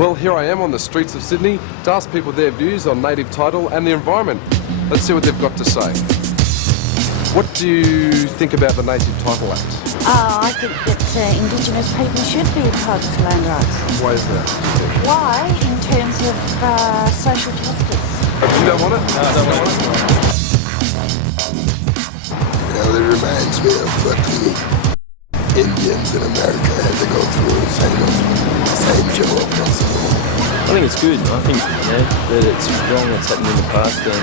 Well, here I am on the streets of Sydney to ask people their views on native title and the environment. Let's see what they've got to say. What do you think about the Native Title Act? I think that Indigenous people should be entitled to land rights. Why is that? Why? In terms of social justice. You don't want it? No, I don't want it. Well, it reminds me of what the Indians in America had to go through, the same general principle. I think it's good. I think that it's wrong what's happened in the past, and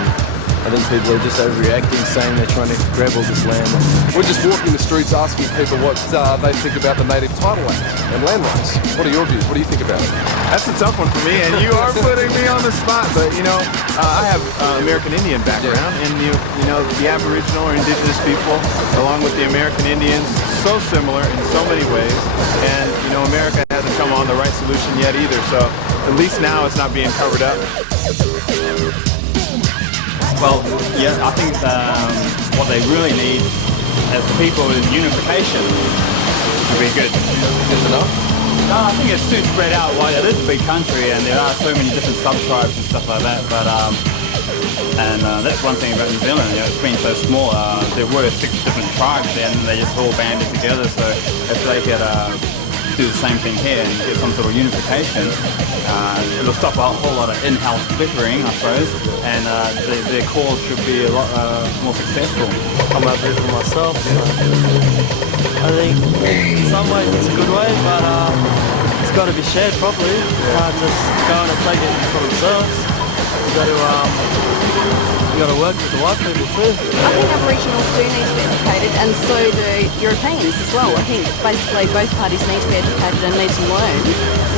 I think people are just overreacting, saying they're trying to grab all this land. We're just walking the streets asking people what they think about the Native Title Act and land rights. What are your views? What do you think about it? That's a tough one for me, and you are putting me on the spot. But you know, I have American Indian background, and you know, the Aboriginal or Indigenous people, along with the American Indians, so similar in so many ways. And you know, America hasn't come on the right solution yet either. So at least now it's not being covered up. Well, yeah, I think what they really need as people is unification to be good. Good enough? No, I think it's too spread out. Well, it is a big country and there are so many different sub-tribes and stuff like that, but that's one thing about New Zealand, you know, it's been so small. There were 6 different tribes there and they just all banded together, so if they could do the same thing here and get some sort of unification, it'll stop a whole lot of in-house bickering, I suppose, and their cause should be a lot more successful. I'm Aboriginal myself, so I think in some ways it's a good way, but it's got to be shared properly. You can't just go and take it for themselves. You've got to work with the white people too. I think Aboriginals do need to be educated, and so do Europeans as well. I think basically both parties need to be educated and need to learn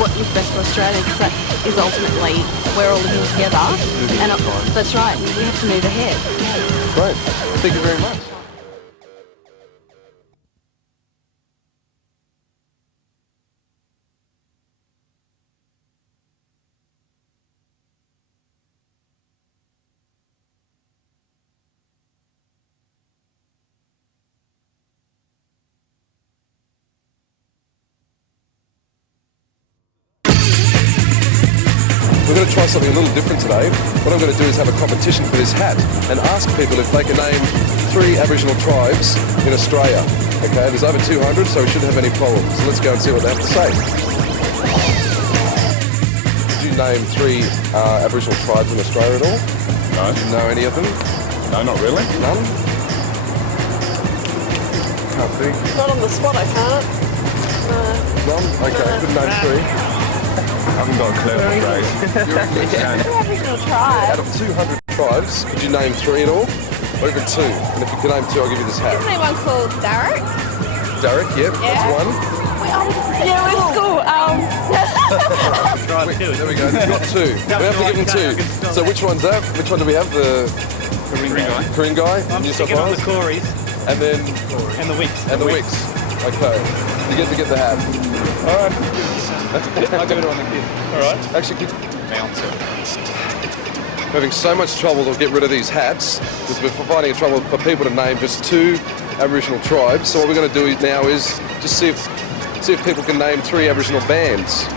what is best for Australia, because that is ultimately we're all living together. And that's right, we have to move ahead. Great. Thank you very much. We're going to try something a little different today. What I'm going to do is have a competition for this hat and ask people if they can name 3 Aboriginal tribes in Australia. Okay, there's over 200, so we shouldn't have any problems. So let's go and see what they have to say. Did you name 3 Aboriginal tribes in Australia at all? No. Do you know any of them? No, not really. None? Can't think. Not on the spot, I can't. No. None? Okay, couldn't name 3. I haven't got a clue, I'm afraid. Aboriginal tribe. Out of 200 tribes, could you name 3 at all? Or even 2? And if you can name 2, I'll give you this hat. Isn't there one called Darrick? Darrick, yep, that's one. Yeah, we're school. Wait, there we go, you've got 2. We have to give them 2. So which one's that? Which one do we have? The Ku-ring-gai, New South Wales? The Corys And then... and the Wicks. And the Wicks. Okay. You get to get the hat. All right. I'll give it on the kid. All right. Actually, Bouncer. we're having so much trouble to get rid of these hats because we're finding it trouble for people to name just 2 Aboriginal tribes. So what we're going to do now is just see if people can name 3 Aboriginal bands.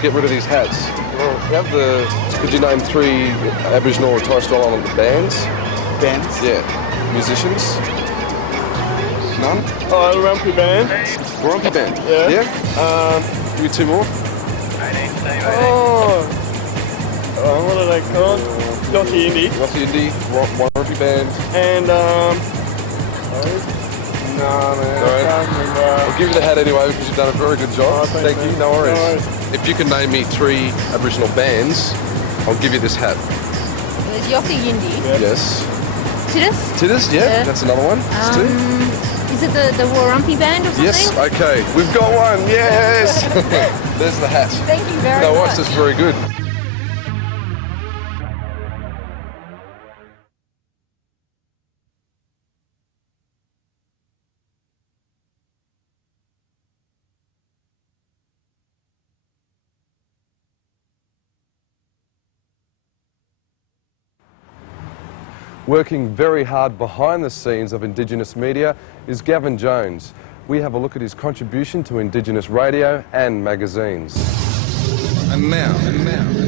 Get rid of these hats. Well, we have the. Could you name 3 Aboriginal or Torres Strait Islander bands? Bands? Yeah. Musicians? None? Oh, Rumpy Band. Warumpi band? Yeah. Yeah? Give me 2 more. What are they called? Yotty Indie. Rocky Indy, Warumpi band. And, no, man. All right. I can't remember. I'll give you the hat anyway because you've done a very good job. Oh, thanks, Thank you, man. no worries. No worries. If you can name me 3 Aboriginal bands, I'll give you this hat. There's Yossi Yindi. Yes. Titus? Titters, yeah, Yeah. that's another one. That's 2. Is it the Warumpi band or something? Yes, okay, we've got one, yes! There's the hat. Thank you very No much. worries, that's very good. Working very hard behind the scenes of Indigenous media is Gavin Jones. We have a look at his contribution to Indigenous radio and magazines. And now,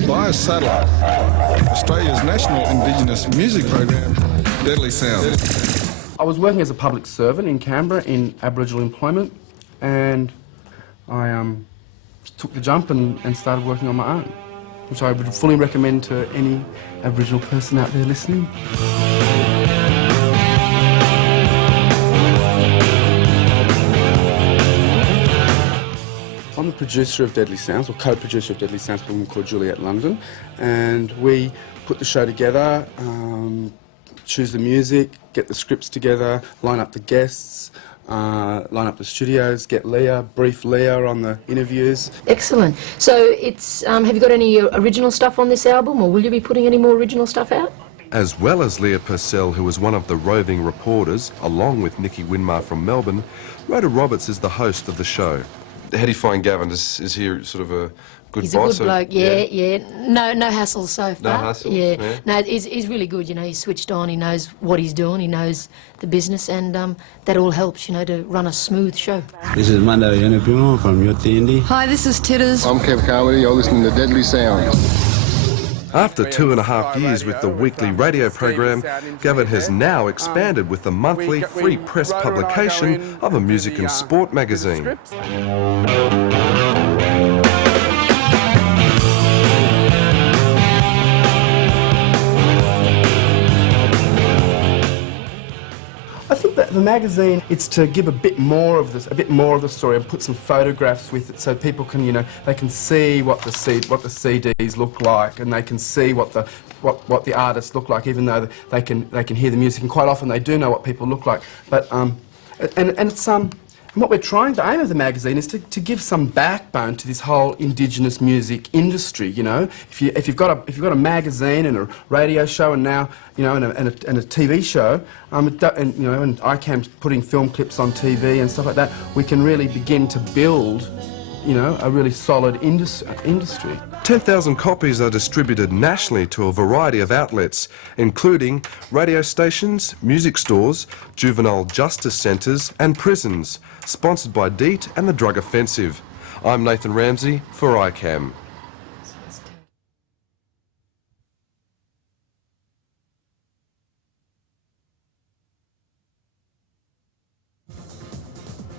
via satellite, Australia's national Indigenous music program, Deadly Sound. I was working as a public servant in Canberra in Aboriginal employment, and I took the jump and started working on my own, which I would fully recommend to any Aboriginal person out there listening. I'm the producer of Deadly Sounds, or co-producer of Deadly Sounds, with a woman called Juliette London, and we put the show together, choose the music, get the scripts together, line up the guests, line up the studios, get Leah, brief Leah on the interviews. Excellent. So it's, have you got any original stuff on this album, or will you be putting any more original stuff out? As well as Leah Purcell, who was one of the roving reporters, along with Nicky Winmar from Melbourne, Rhoda Roberts is the host of the show. How do you find Gavin? Is he sort of a good He's boss? a good bloke, yeah. No hassles so far. No hassles? Yeah. No, he's really good, you know, he's switched on, he knows what he's doing, he knows the business, and that all helps, you know, to run a smooth show. This is Manda Yanapimo from UTND. Hi, this is Titters. I'm Kev Carmody, you're listening to Deadly Sound. After 2.5 years with the weekly radio program, Gavin has now expanded with the monthly free press publication of a music and sport magazine. I think that the magazine, it's to give a bit more of the story and put some photographs with it, so people can, you know, they can see what the CDs look like, and they can see what the artists look like, even though they can hear the music, and quite often they do know what people look like. But and what we're trying to aim of the magazine is to give some backbone to this whole Indigenous music industry. You know, if you've got a magazine and a radio show, and now, you know, and a TV show, and ICAM's putting film clips on TV and stuff like that, we can really begin to build, you know, a really solid industry. 10,000 copies are distributed nationally to a variety of outlets, including radio stations, music stores, juvenile justice centres and prisons, sponsored by DEET and the Drug Offensive. I'm Nathan Ramsey for ICAM.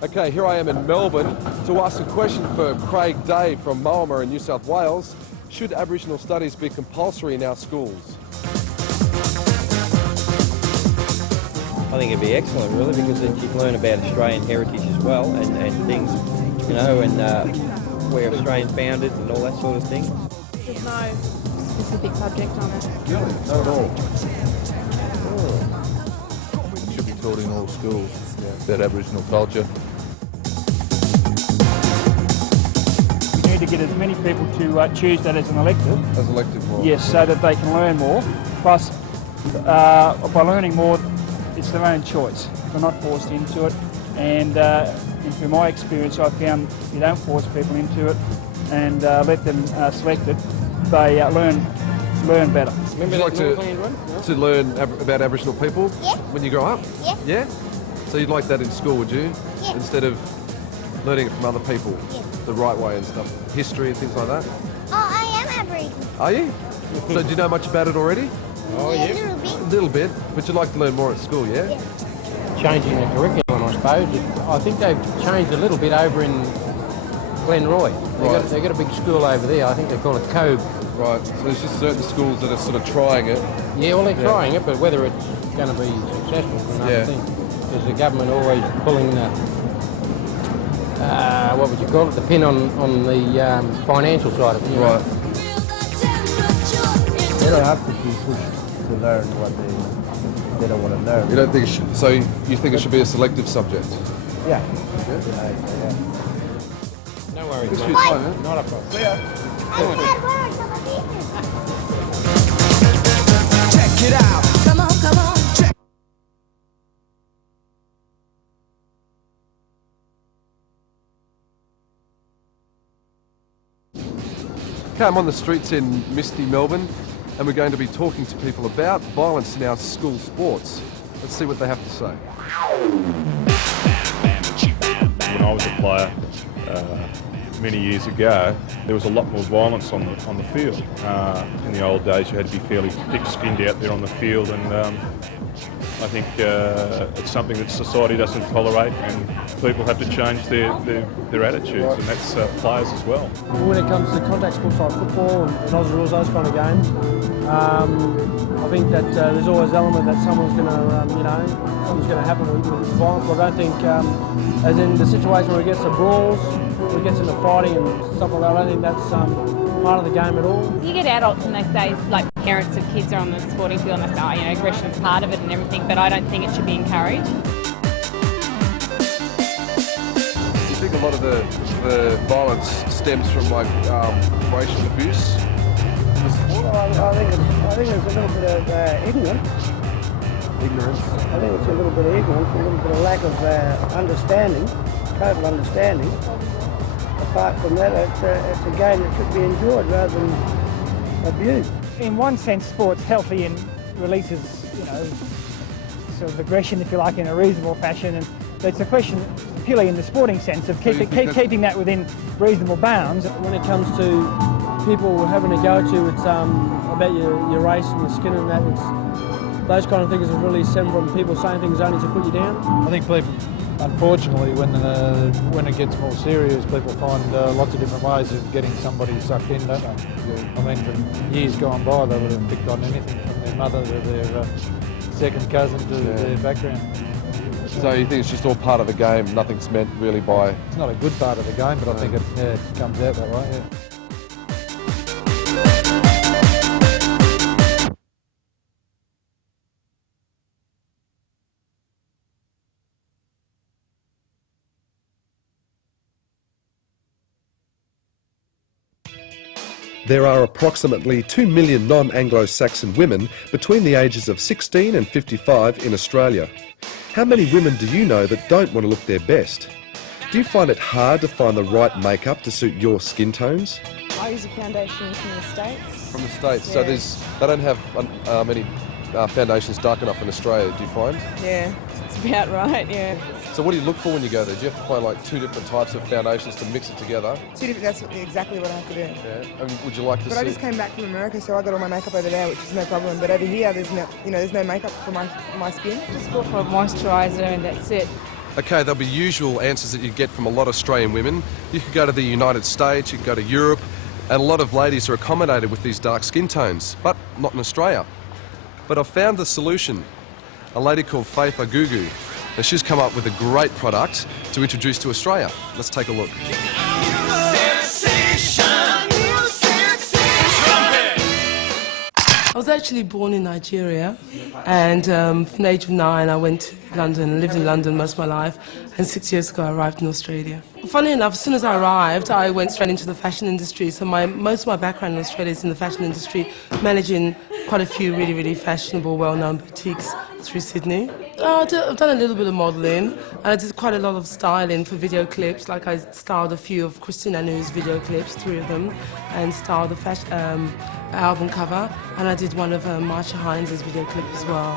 Okay, here I am in Melbourne to ask a question for Craig Day from Mulmer in New South Wales. Should Aboriginal studies be compulsory in our schools? I think it'd be excellent, really, because then you'd learn about Australian heritage as well, and things, you know, and where Australia's founded and all that sort of thing. There's no specific subject on it. Really? Not at all? It should be taught in all schools about Aboriginal culture. We need to get as many people to choose that as an elective. As elective more? Yes, so that they can learn more. Plus, by learning more, it's their own choice. They're not forced into it. And through my experience, I found if you don't force people into it and let them select it, they learn better. Would you like to learn about Aboriginal people when you grow up? Yeah. Yeah? So you'd like that in school, would you? Yeah. Instead of learning it from other people, the right way and stuff, history and things like that? Oh, I am Aboriginal. Are you? So do you know much about it already? Oh, yeah. A little bit. A little bit, but you'd like to learn more at school, yeah? Changing the curriculum, I suppose. I think they've changed a little bit over in Glenroy. They've got a big school over there. I think they call it Cove. Right, so there's just certain schools that are sort of trying it. Yeah, well, they're trying it, but whether it's going to be successful is another thing. Because the government always pulling the, what would you call it, the pin on the financial side of it. Right. They don't have to be pushed to learn what they don't want to learn. You don't think it should, so you think it should be a selective subject? Yeah. No worries, Thanks for mate. your time, man. Not a problem. See ya. Check it out. Come on, come on. Okay, I'm on the streets in misty Melbourne, and we're going to be talking to people about violence in our school sports. Let's see what they have to say. When I was a player, many years ago, there was a lot more violence on the field. In the old days, you had to be fairly thick-skinned out there on the field, and I think it's something that society doesn't tolerate, and people have to change their attitudes, and that's players as well. When it comes to contact sports like football and Aussie rules, those kind of games, I think that there's always an element that someone's going to, something's going to happen with violence. But I don't think, as in the situation where it gets to brawls, where it gets into fighting and stuff like that, I don't think that's part of the game at all. You get adults and they say, like parents of kids are on the sporting field and they say, aggression's part of it and everything, but I don't think it should be encouraged. Do you think a lot of the violence stems from like racial abuse? Well, I think it's a little bit of ignorance. Ignorance? I think it's a little bit of ignorance, a little bit of lack of understanding, total understanding. Apart from that, it's a game that should be enjoyed rather than abused. In one sense, sport's healthy and releases, sort of aggression, if you like, in a reasonable fashion. And it's a question purely in the sporting sense of keeping that within reasonable bounds. When it comes to people having a go to, it's about your race and your skin and that. It's those kind of things that really stem from people saying things only to put you down. I think people, unfortunately, when it gets more serious, people find lots of different ways of getting somebody sucked in, don't they? Yeah. I mean, for years gone by, they would have picked on anything from their mother to their second cousin to their background. So you think it's just all part of the game, nothing's meant really by... It's not a good part of the game, but I think it comes out that way, yeah. There are approximately 2 million non-Anglo-Saxon women between the ages of 16 and 55 in Australia. How many women do you know that don't want to look their best? Do you find it hard to find the right makeup to suit your skin tones? I use a foundation from the States. From the States, Yeah. so they don't have many foundations dark enough in Australia, do you find? Yeah, it's about right, yeah. So what do you look for when you go there? Do you have to find like 2 different types of foundations to mix it together? That's exactly what I have to do. Yeah. And would you like to But see? I just came back from America, so I got all my makeup over there, which is no problem. But over here, there's no makeup for my skin. Just go for a moisturiser and that's it. Okay, there'll be usual answers that you get from a lot of Australian women. You could go to the United States, you could go to Europe, and a lot of ladies are accommodated with these dark skin tones, but not in Australia. But I've found the solution. A lady called Faith Agugu. Now she's come up with a great product to introduce to Australia. Let's take a look. I was actually born in Nigeria, and from the age of 9 I went to London and lived in London most of my life, and 6 years ago I arrived in Australia. Funny enough, as soon as I arrived I went straight into the fashion industry, so most of my background in Australia is in the fashion industry, managing quite a few really, really fashionable, well-known boutiques through Sydney. I've done a little bit of modelling, and I did quite a lot of styling for video clips, like I styled a few of Christina Anu's video clips, 3 of them, and styled the album cover, and I did one of Marsha Hines' video clip as well.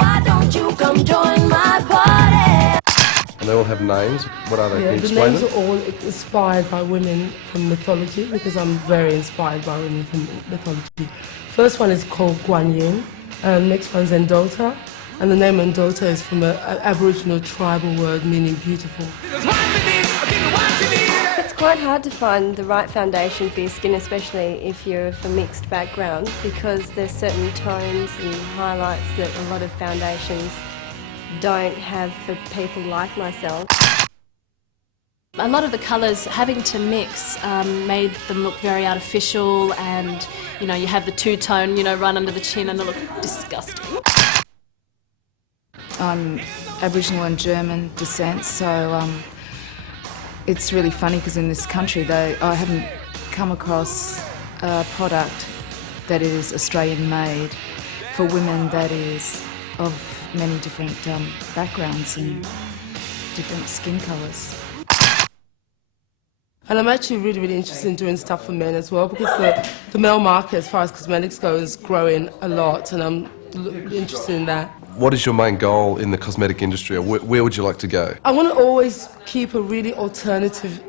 Why don't you come join my party? And they all have names. What are they? Yeah, Can you the explain names them? are all inspired by women from mythology, because I'm very inspired by women from mythology. First one is called Guan Yin, next one's Endota, and the name Endota is from an Aboriginal tribal word meaning beautiful. It's quite hard to find the right foundation for your skin, especially if you're of a mixed background, because there's certain tones and highlights that a lot of foundations don't have for people like myself. A lot of the colours having to mix made them look very artificial, and you have the two-tone run under the chin and they look disgusting. I'm Aboriginal and German descent, so it's really funny because in this country I haven't come across a product that is Australian made for women that is of many different backgrounds and different skin colours. And I'm actually really, really interested in doing stuff for men as well, because the male market as far as cosmetics go is growing a lot, and I'm interested in that. What is your main goal in the cosmetic industry, or where would you like to go? I want to always keep a really alternative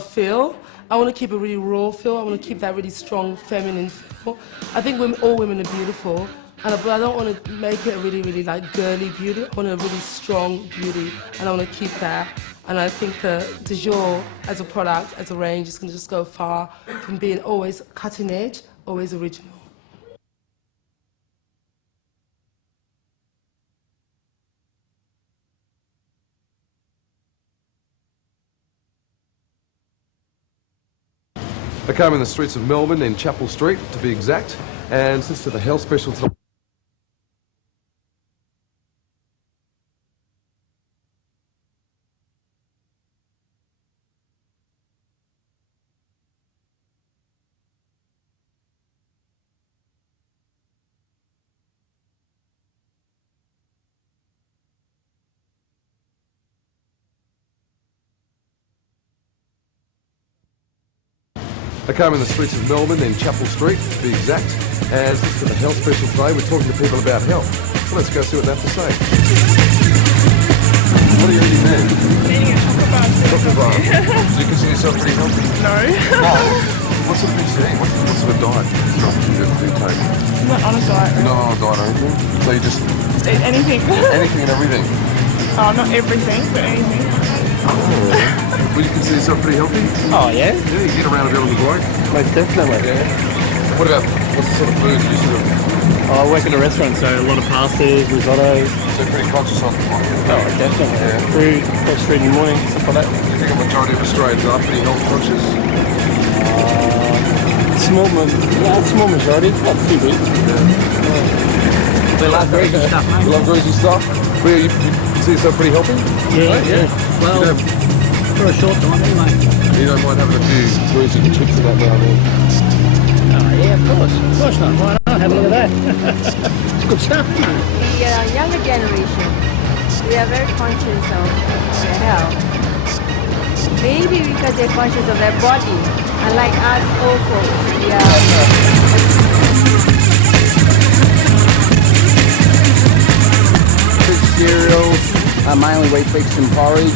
feel. I want to keep a really raw feel. I want to keep that really strong feminine feel. I think all women are beautiful, but I don't want to make it a really, really like girly beauty. I want a really strong beauty, and I want to keep that. And I think the De Jour as a product, as a range, is going to just go far from being always cutting edge, always original. I came in the streets of Melbourne in Chapel Street, to be exact, and since to the health special tonight. I came in the streets of Melbourne in Chapel Street, to be exact, and since to the health special today, we're talking to people about health. So let's go see what they have to say. What are you eating there? I'm eating a chocolate bar. Chocolate bar. Do you consider yourself pretty healthy? No. No? What sort of things do you eat? What sort of diet do you take? I'm not on a diet. You're not on a diet or anything? So you just eat anything. Anything and everything? Oh, not everything, but anything. Oh. Would you consider yourself pretty healthy? Oh, yeah. Yeah, you get around a bit on the bloke? Most definitely. Yeah. What's the sort of food you sort of... I work in a restaurant, so a lot of pastas, risottos. So you're pretty conscious on Oh, definitely. Yeah. Fruit, fresh fruit in the morning, stuff like that. Do you think a majority of Australians are pretty health conscious? Small majority, not too big. We love greasy stuff, mate. You love greasy stuff? Well, you see yourself pretty healthy? Yeah. Well, for a short time anyway. You don't mind having a few greasy chips and that now and then? Oh, yeah, of course. Of course not. Why not? Have a look at that. It's good stuff. The younger generation, they are very conscious of their health. Maybe because they're conscious of their body. Unlike us old folks, we are... Cereals, mainly wheat bix and porridge,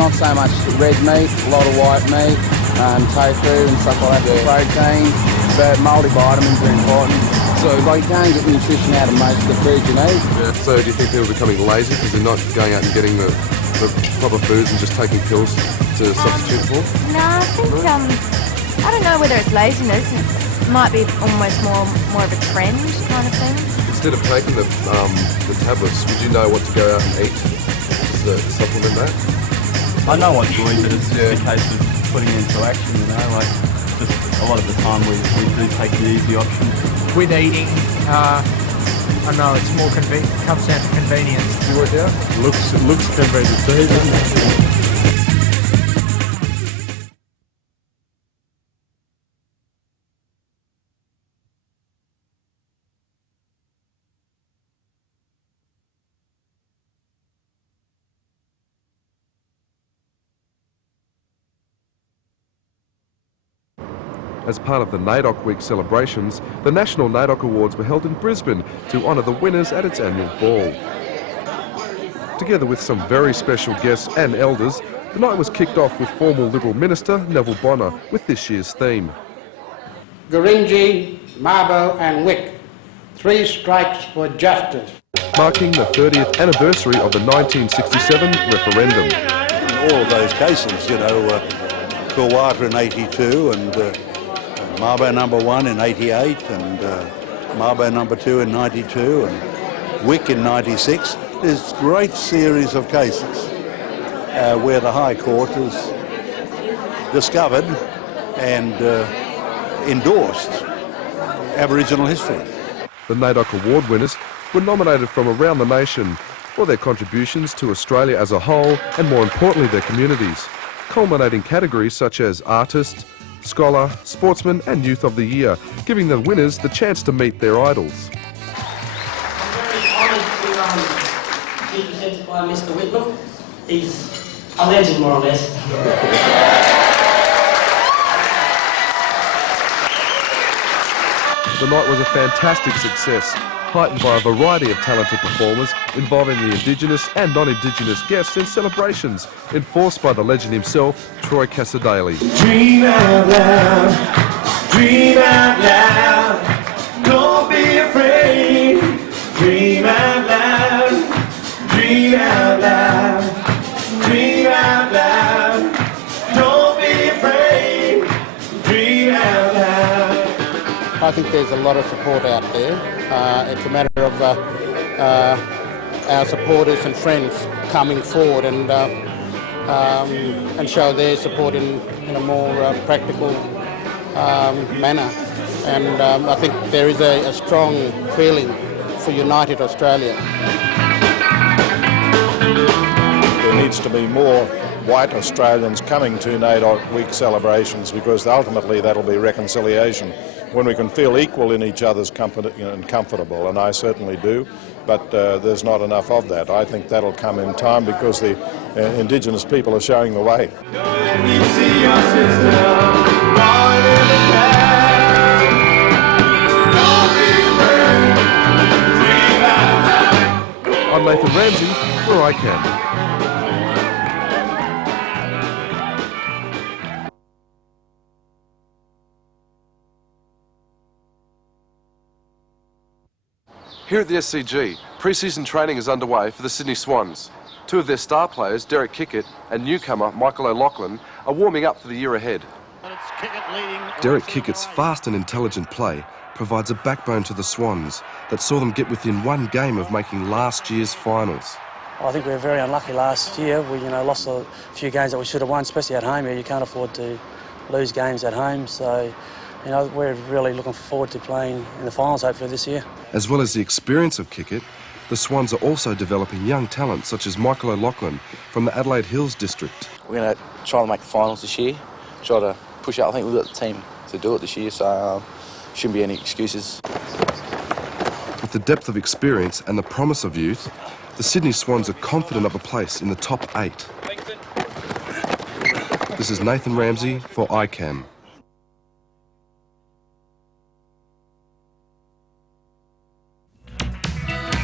not so much red meat, a lot of white meat, tofu and stuff like that for protein, but multivitamins are important. So you can't get nutrition out of most of the food you need. Yeah. So do you think people are becoming lazy because they're not going out and getting the proper foods and just taking pills to substitute for? No, I think, I don't know whether it's laziness, it might be almost more of a trend kind of thing. Instead of taking the tablets, would you know what to go out and eat just to supplement that? I know what to eat, but it's just a case of putting it into action, you know, like just a lot of the time we do take the easy option. With eating, I know it's more convenient, comes down to convenience. You work out? Looks convenient too, doesn't it? As part of the NAIDOC Week celebrations, the National NAIDOC Awards were held in Brisbane to honour the winners at its annual ball. Together with some very special guests and elders, the night was kicked off with former Liberal Minister Neville Bonner with this year's theme. Gurindji, Mabo and Wick, 3 strikes for justice. Marking the 30th anniversary of the 1967 referendum. In all of those cases, you know, Coowarta in 82 and Mabo number 1 in 88 and Mabo number 2 in 92 and Wick in 96. There's a great series of cases where the High Court has discovered and endorsed Aboriginal history. The NAIDOC Award winners were nominated from around the nation for their contributions to Australia as a whole and more importantly their communities, culminating categories such as Artist, Scholar, Sportsman and Youth of the Year, giving the winners the chance to meet their idols. I'm very honoured to be presented by Mr. Whitlam. He's a legend, more or less. The night was a fantastic success, heightened by a variety of talented performers involving the Indigenous and non-Indigenous guests in celebrations, enforced by the legend himself, Troy Cassar-Daley. Dream out loud, dream out loud, don't be afraid. Dream out loud, dream out loud, dream out loud, don't be afraid. Dream out loud. I think there's a lot of support out there. It's a matter of our supporters and friends coming forward and show their support in a more practical manner. And I think there is a strong feeling for United Australia. There needs to be more white Australians coming to NAIDOC Week celebrations, because ultimately that'll be reconciliation when we can feel equal in each other's comfort and comfortable, and I certainly do, but there's not enough of that. I think that'll come in time because the Indigenous people are showing the way. I'm Nathan Ramsey for ICAM. Here at the SCG, pre-season training is underway for the Sydney Swans. Two of their star players, Derek Kickett and newcomer Michael O'Loughlin, are warming up for the year ahead. Derek Kickett's fast and intelligent play provides a backbone to the Swans that saw them get within one game of making last year's finals. I think we were very unlucky last year. We lost a few games that we should have won, especially at home here. You can't afford to lose games at home, so we're really looking forward to playing in the finals hopefully this year. As well as the experience of Kickett, the Swans are also developing young talent such as Michael O'Loughlin from the Adelaide Hills district. We're going to try to make the finals this year, try to push out. I think we've got the team to do it this year, so shouldn't be any excuses. With the depth of experience and the promise of youth, the Sydney Swans are confident of a place in the top 8. This is Nathan Ramsey for ICAM.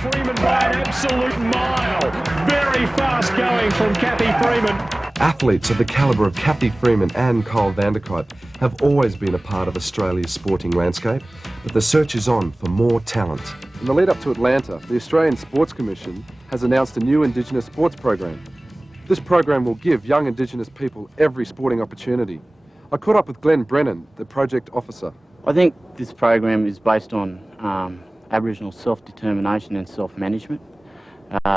Freeman by an absolute mile. Very fast going from Kathy Freeman. Athletes of the calibre of Kathy Freeman and Kyle Vanderkuyt have always been a part of Australia's sporting landscape, but the search is on for more talent. In the lead up to Atlanta, the Australian Sports Commission has announced a new Indigenous sports program. This program will give young Indigenous people every sporting opportunity. I caught up with Glenn Brennan, the project officer. I think this program is based on Aboriginal self-determination and self-management.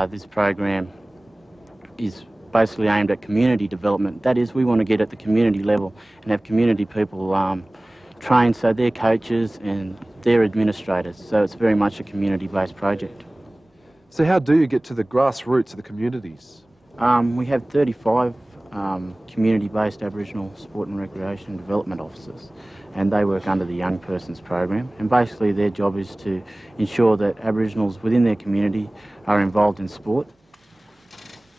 This program is basically aimed at community development. That is, we want to get at the community level and have community people trained, so they're coaches and they're administrators. So it's very much a community-based project. So how do you get to the grassroots of the communities? We have 35 community-based Aboriginal sport and recreation development officers, and they work under the Young Persons program, and basically their job is to ensure that Aboriginals within their community are involved in sport.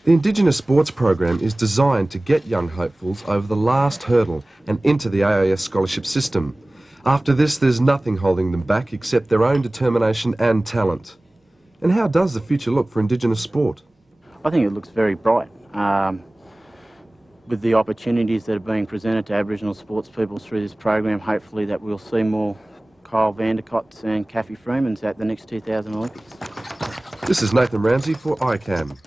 The Indigenous Sports Program is designed to get young hopefuls over the last hurdle and into the AIS scholarship system. After this, there's nothing holding them back except their own determination and talent. And how does the future look for Indigenous sport? I think it looks very bright. With the opportunities that are being presented to Aboriginal sports people through this program, hopefully that we'll see more Kyle Vanderkuyts and Kathy Freemans at the next 2000 Olympics. This is Nathan Ramsey for ICAM.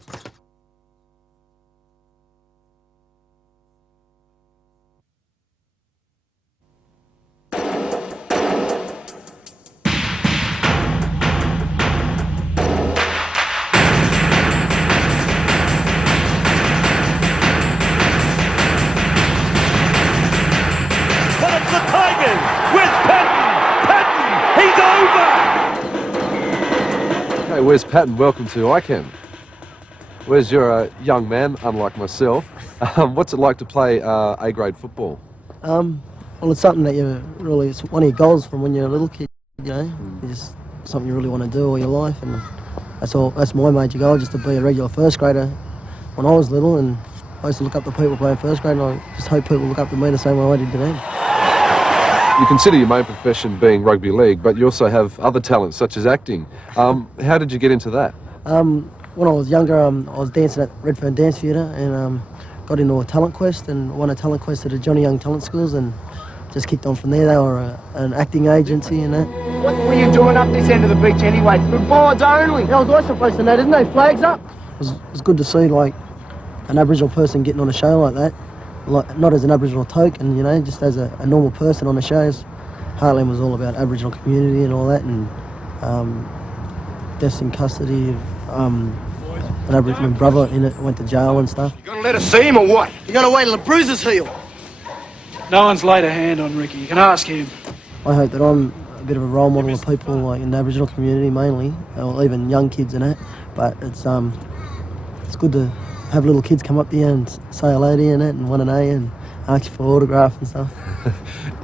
Where's Patton? Welcome to ICAM. Where's your young man, unlike myself? What's it like to play A-grade football? Well, it's something that it's one of your goals from when you're a little kid, It's just something you really want to do all your life, and that's my major goal, just to be a regular first grader when I was little, and I used to look up to people playing first grade, and I just hope people look up to me the same way I did to them. you consider your main profession being rugby league, but you also have other talents such as acting. How did you get into that? When I was younger, I was dancing at Redfern Dance Theatre and got into a talent quest and won a talent quest at the Johnny Young Talent Schools and just kicked on from there. They were an acting agency and that. What were you doing up this end of the beach anyway? For boards only. Yeah, I was always supposed to know, there's no flags up. It was good to see like an Aboriginal person getting on a show like that. Like, not as an Aboriginal token, you know, just as a normal person on the shows. Heartland was all about Aboriginal community and all that, and deaths in custody of an Aboriginal brother in it, went to jail and stuff. You gonna let us see him or what? You gotta wait till the bruises heal. No one's laid a hand on Ricky. You can ask him. I hope that I'm a bit of a role model of people like in the Aboriginal community mainly, or even young kids and that. But it's good to have little kids come up to you and say hello to you and that, and want an A and ask you for autograph and stuff.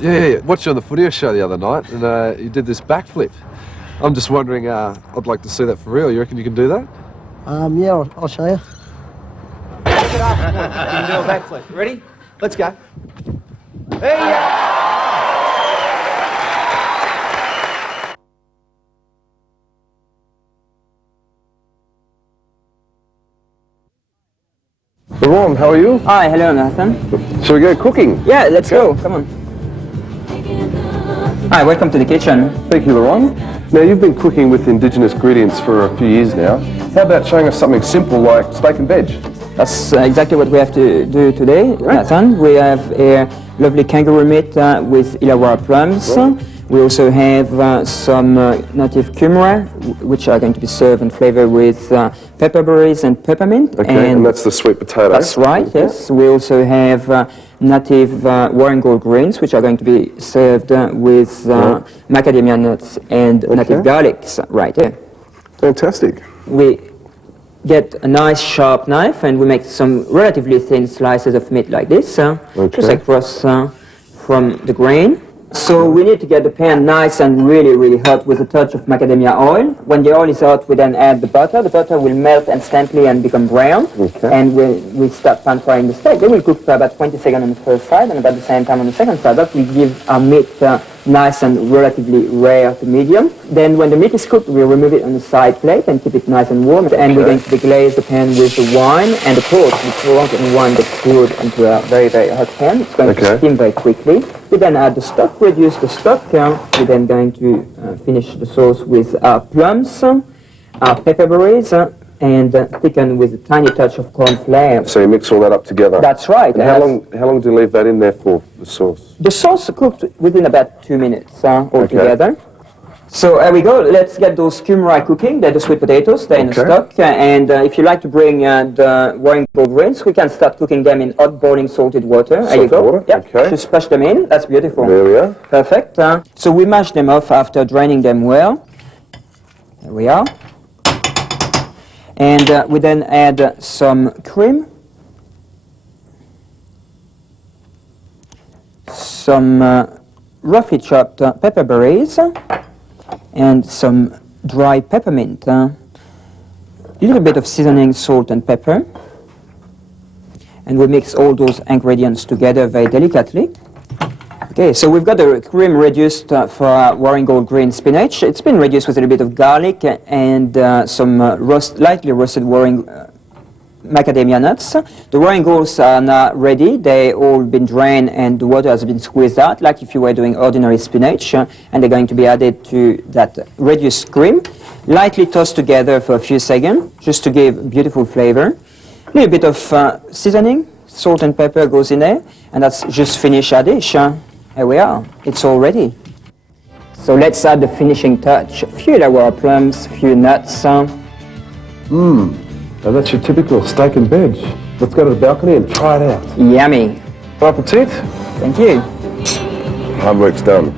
Yeah, watched you on the Footy Show the other night, and you did this backflip. I'm just wondering, I'd like to see that for real. You reckon you can do that? Yeah, I'll show you. Look at us. You can do a backflip. Ready? Let's go. There you go. Ron, how are you? Hi, hello Nathan. Shall we go cooking? Yeah, let's go. Come on. Hi, welcome to the kitchen. Thank you, Laurent. Now, you've been cooking with indigenous ingredients for a few years now. How about showing us something simple like steak and veg? That's exactly what we have to do today, Nathan. We have a lovely kangaroo meat with Illawarra plums. Right. We also have some native kumara, which are going to be served and flavored with pepperberries and peppermint. Okay, and that's the sweet potato. That's right, yes. We also have native Warringal greens, which are going to be served with macadamia nuts and native garlics right here. Fantastic. We get a nice sharp knife and we make some relatively thin slices of meat like this, just across from the grain. So we need to get the pan nice and really hot with a touch of macadamia oil. When the oil is hot, we then add the butter. The butter will melt instantly and become brown. Okay. And we start pan frying the steak. They will cook for about 20 seconds on the first side and about the same time on the second side. That will give our meat nice and relatively rare to medium. Then when the meat is cooked, we remove it on the side plate and keep it nice and warm. And we're going to deglaze the pan with the wine and the pork. The pork and wine gets poured into a very hot pan. It's going to steam very quickly. We then add the stock, reduce the stock. We're then going to finish the sauce with our plums, our pepperberries, and thicken with a tiny touch of corn flour. So you mix all that up together? That's right. And how long do you leave that in there for, the sauce? The sauce cooked within about 2 minutes altogether. So here we go. Let's get those kumara cooking. They're the sweet potatoes. They're in the stock. And if you like to bring the Warringal greens, we can start cooking them in hot boiling salted water. There you go. Water? Yeah. Okay. Just splash them in. That's beautiful. There we are. Perfect. So we mash them off after draining them well. There we are. And we then add some cream, some roughly chopped pepperberries, and some dry peppermint. A little bit of seasoning, salt and pepper. And we mix all those ingredients together very delicately. Okay, so we've got the cream reduced for Warringal green spinach. It's been reduced with a little bit of garlic and some lightly roasted macadamia nuts. The Warringals are now ready. They've all been drained and the water has been squeezed out, like if you were doing ordinary spinach. And they're going to be added to that reduced cream. Lightly tossed together for a few seconds, just to give beautiful flavor. A little bit of seasoning, salt and pepper goes in there. And that's just finished our dish. Here we are. It's all ready. So let's add the finishing touch. A few Illawarra plums, a few nuts. Now that's your typical steak and veg. Let's go to the balcony and try it out. Yummy. Bon appetit. Thank you. Homework's done.